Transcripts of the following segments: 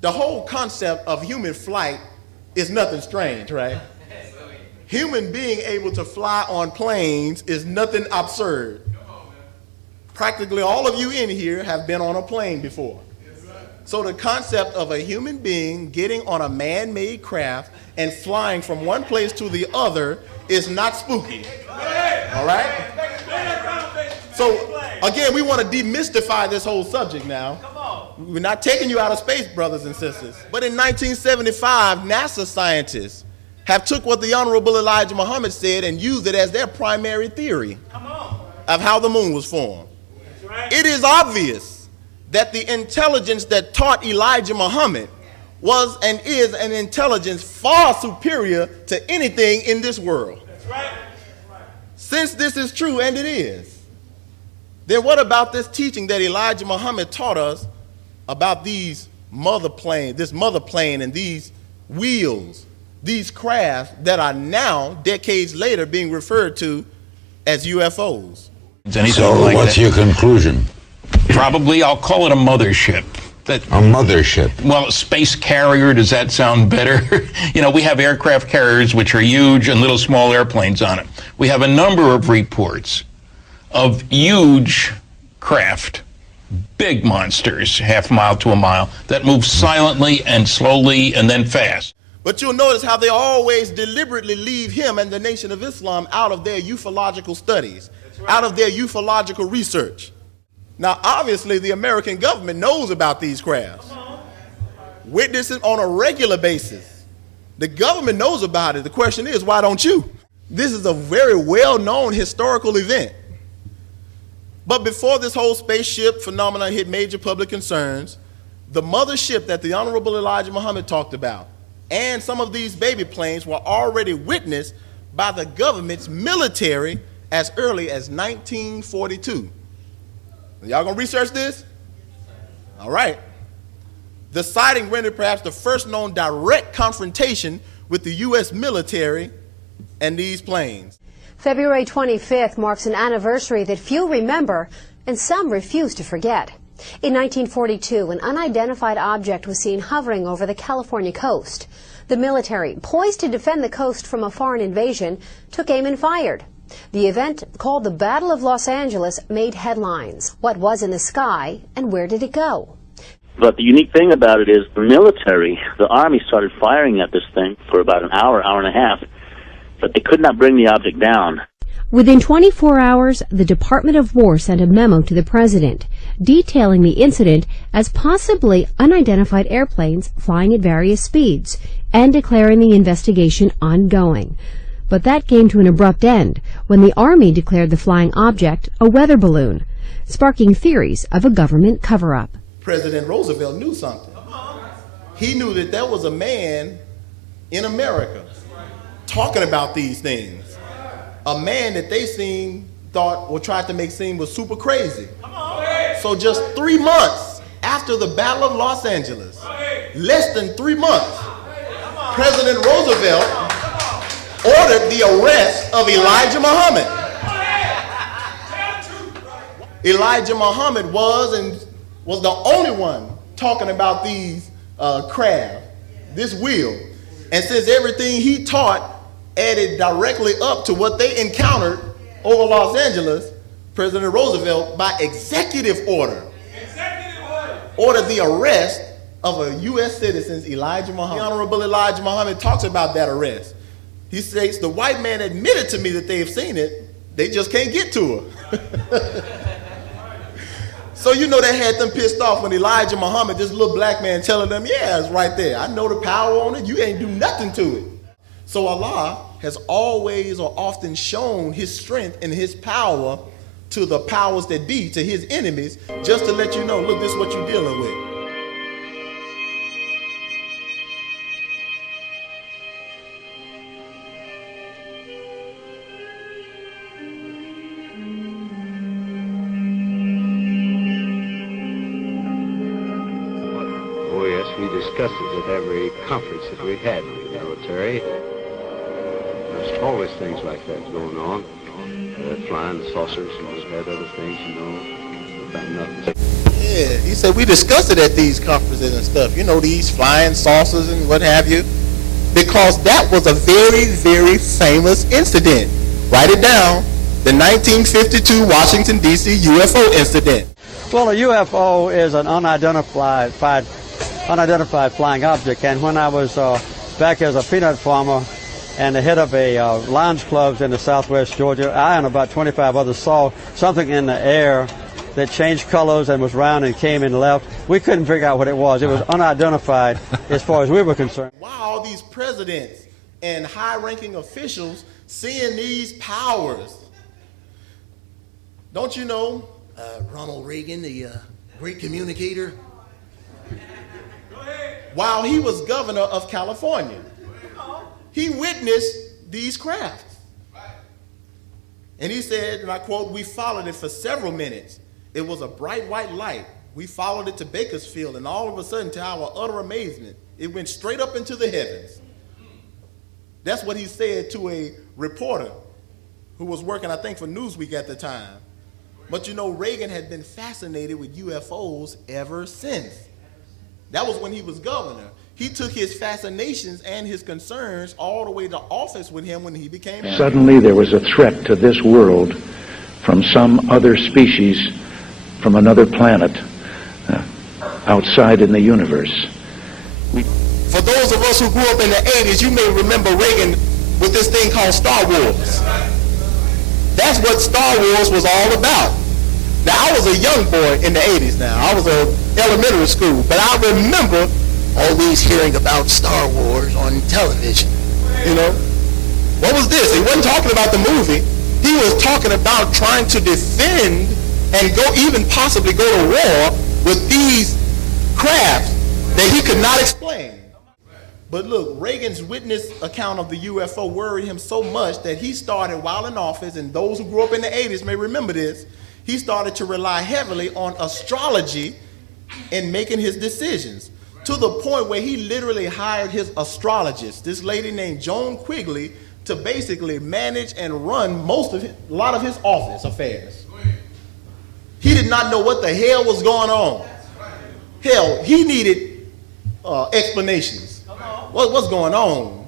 The whole concept of human flight is nothing strange, right? Human being able to fly on planes is nothing absurd. Practically all of you in here have been on a plane before. So the concept of a human being getting on a man-made craft and flying from one place to the other is not spooky. All right? So again, we want to demystify this whole subject now. We're not taking you out of space, brothers and sisters. But in 1975, NASA scientists have took what the Honorable Elijah Muhammad said and used it as their primary theory of how the moon was formed. It is obvious that the intelligence that taught Elijah Muhammad was and is an intelligence far superior to anything in this world. Since this is true, and it is, then what about this teaching that Elijah Muhammad taught us about this mother plane and these wheels, these crafts that are now, decades later, being referred to as UFOs? So like what's your conclusion? Probably, I'll call it a mothership. A mothership? Well, space carrier, does that sound better? You know, we have aircraft carriers which are huge and little small airplanes on it. We have a number of reports of huge craft, big monsters, half a mile to a mile, that move silently and slowly and then fast. But you'll notice how they always deliberately leave him and the Nation of Islam out of their ufological studies, out of their ufological research. Now, obviously, the American government knows about these crafts, witnessing on a regular basis. The government knows about it. The question is, why don't you? This is a very well-known historical event. But before this whole spaceship phenomenon hit major public concerns, the mothership that the Honorable Elijah Muhammad talked about and some of these baby planes were already witnessed by the government's military as early as 1942. Y'all gonna research this? All right. The sighting rendered perhaps the first known direct confrontation with the U.S. military and these planes. February 25th marks an anniversary that few remember and some refuse to forget. In 1942, an unidentified object was seen hovering over the California coast. The military, poised to defend the coast from a foreign invasion, took aim and fired. The event, called the Battle of Los Angeles, made headlines. What was in the sky and where did it go? But the unique thing about it is the military, the Army, started firing at this thing for about an hour, hour and a half, but they could not bring the object down. Within 24 hours, the Department of War sent a memo to the president detailing the incident as possibly unidentified airplanes flying at various speeds and declaring the investigation ongoing. But that came to an abrupt end when the Army declared the flying object a weather balloon, sparking theories of a government cover-up. President Roosevelt knew something. He knew that there was a man in America talking about these things. A man that they thought or tried to make seem was super crazy. So just 3 months after the Battle of Los Angeles, less than 3 months, President Roosevelt ordered the arrest of Elijah Muhammad. Elijah Muhammad was the only one talking about these craft, this wheel. And since everything he taught added directly up to what they encountered over Los Angeles, President Roosevelt, by executive order, ordered the arrest of a U.S. citizen, Elijah Muhammad. The Honorable Elijah Muhammad talks about that arrest. He states, the white man admitted to me that they have seen it, they just can't get to her. So you know that had them pissed off when Elijah Muhammad, this little black man, telling them, yeah, it's right there. I know the power on it. You ain't do nothing to it. So Allah has always or often shown his strength and his power to the powers that be, to his enemies, just to let you know, look, this is what you're dealing with. Oh, yes, we discussed it at every conference that we had in the military. There's always things like that going on. Flying saucers and we've had other things, you know, about nothing. Yeah, he said we discussed it at these conferences and stuff. You know, these flying saucers and what have you. Because that was a very, very famous incident. Write it down. The 1952 Washington, D.C. UFO incident. Well, a UFO is an unidentified flying object. And when I was back as a peanut farmer and the head of a Lions clubs in the southwest Georgia, I and about 25 others saw something in the air that changed colors and was round and came and left. We couldn't figure out what it was. It was unidentified as far as we were concerned. Why all these presidents and high-ranking officials seeing these powers? Don't you know Ronald Reagan, the great communicator? While he was governor of California, he witnessed these crafts. And he said, and I quote, "We followed it for several minutes. It was a bright white light. We followed it to Bakersfield, and all of a sudden, to our utter amazement, it went straight up into the heavens." That's what he said to a reporter who was working, I think, for Newsweek at the time. But you know, Reagan had been fascinated with UFOs ever since. That was when he was governor. He took his fascinations and his concerns all the way to office with him when he became governor. Suddenly there was a threat to this world from some other species, from another planet, outside in the universe. For those of us who grew up in the 80s, you may remember Reagan with this thing called Star Wars. That's what Star Wars was all about. Now, I was a young boy in the 80s now. I was in elementary school, but I remember always hearing about Star Wars on television. You know? What was this? He wasn't talking about the movie. He was talking about trying to defend and even possibly go to war with these crafts that he could not explain. But look, Reagan's witness account of the UFO worried him so much that he started, while in office, and those who grew up in the 80s may remember this, he started to rely heavily on astrology in making his decisions, to the point where he literally hired his astrologist, this lady named Joan Quigley, to basically manage and run a lot of his office affairs. He did not know what the hell was going on. Hell, he needed explanations. What's going on?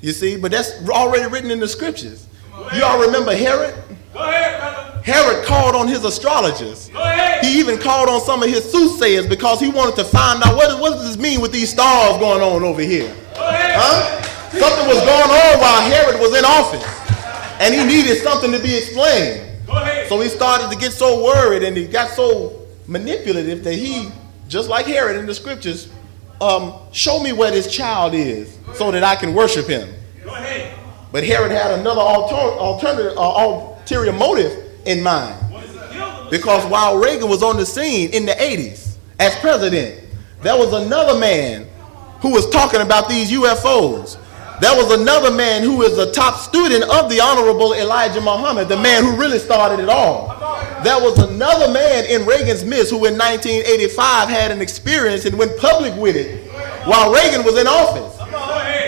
You see, but that's already written in the scriptures. You all remember Herod? Go ahead, brother. Herod called on his astrologers. Go ahead. He even called on some of his soothsayers because he wanted to find out what does this mean with these stars going on over here. Go ahead. Huh? Something was going on while Herod was in office, and he needed something to be explained. Go ahead. So he started to get so worried, and he got so manipulative that he, just like Herod in the scriptures, show me where this child is so that I can worship him. Go ahead. But Herod had another ulterior motive in mind. Because while Reagan was on the scene in the 80s as president, there was another man who was talking about these UFOs. There was another man who is a top student of the Honorable Elijah Muhammad, the man who really started it all. There was another man in Reagan's midst who in 1985 had an experience and went public with it while Reagan was in office.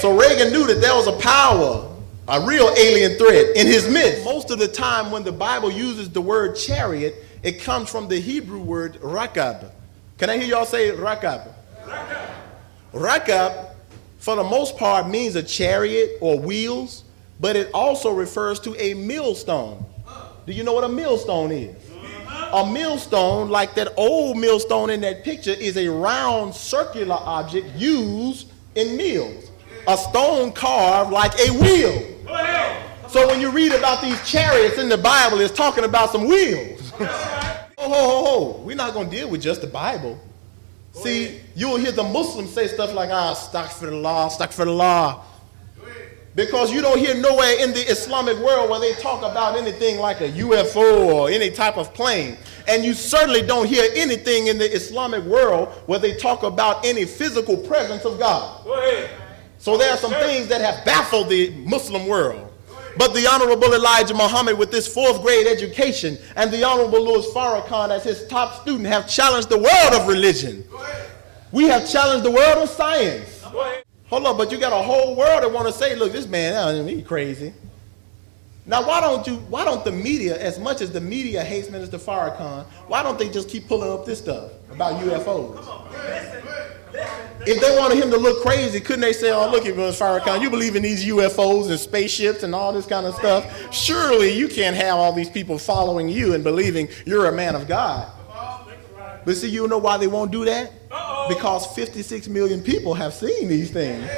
So Reagan knew that there was a power, a real alien threat in his midst. Most of the time when the Bible uses the word chariot, it comes from the Hebrew word rakab. Can I hear y'all say rakab? Rakab, for the most part, means a chariot or wheels, but it also refers to a millstone. Do you know what a millstone is? A millstone, like that old millstone in that picture, is a round circular object used in mills. A stone carved like a wheel. So when you read about these chariots in the Bible, it's talking about some wheels. We're not going to deal with just the Bible. See, you'll hear the Muslims say stuff like, astaghfirullah, astaghfirullah. Because you don't hear nowhere in the Islamic world where they talk about anything like a UFO or any type of plane. And you certainly don't hear anything in the Islamic world where they talk about any physical presence of God. So there are some things that have baffled the Muslim world. But the Honorable Elijah Muhammad, with this 4th grade education, and the Honorable Louis Farrakhan as his top student, have challenged the world of religion. We have challenged the world of science. Hold up, but you got a whole world that want to say, look, this man, he's crazy. Now, why don't the media, as much as the media hates Minister Farrakhan, why don't they just keep pulling up this stuff about UFOs? If they wanted him to look crazy, couldn't they say, oh, look at Minister Farrakhan, you believe in these UFOs and spaceships and all this kind of stuff? Surely you can't have all these people following you and believing you're a man of God. But see, you know why they won't do that? Because 56 million people have seen these things.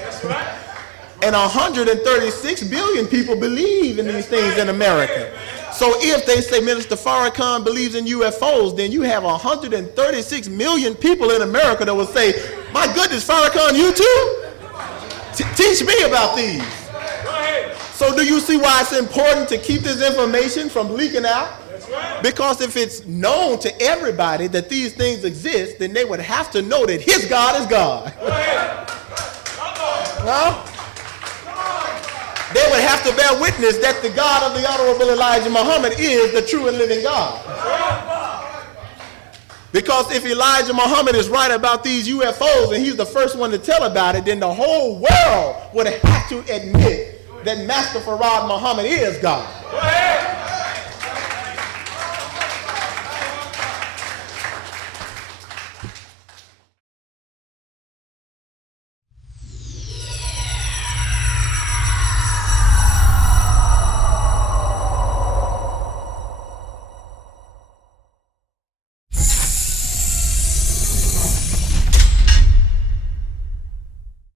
And 136 billion people believe in these things in America. So if they say Minister Farrakhan believes in UFOs, then you have 136 million people in America that will say, my goodness, Farrakhan, you too? Teach me about these. So do you see why it's important to keep this information from leaking out? Because if it's known to everybody that these things exist, then they would have to know that his God is God. Well, they would have to bear witness that the God of the Honorable Elijah Muhammad is the true and living God. Because if Elijah Muhammad is right about these UFOs and he's the first one to tell about it, then the whole world would have to admit that Master Farad Muhammad is God.